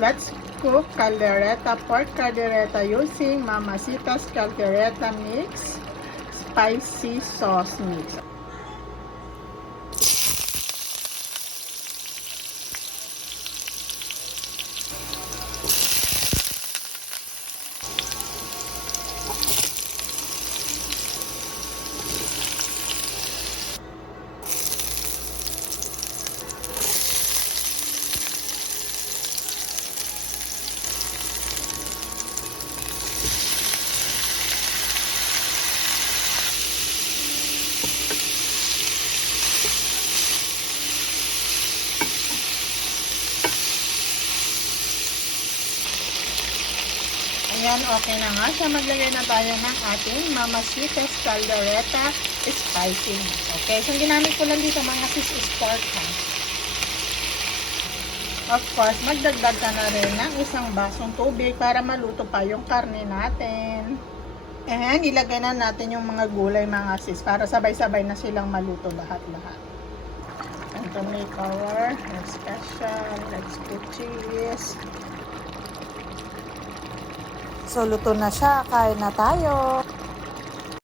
Let's cook caldereta, pork caldereta using Mamacita's caldereta mix, spicy sauce mix. Ayan, okay na nga siya. Maglagay na tayo ng ating Mamacita's caldereta spicy. Okay, so ginamit ko lang dito mga sis is pork ha. Of course, magdagdag ka na rin ng isang basong tubig para maluto pa yung karne natin. And ilagay na natin yung mga gulay mga sis para sabay-sabay na silang maluto lahat-lahat. And to make our special, let's put cheese. So, luto na siya. Kain na tayo.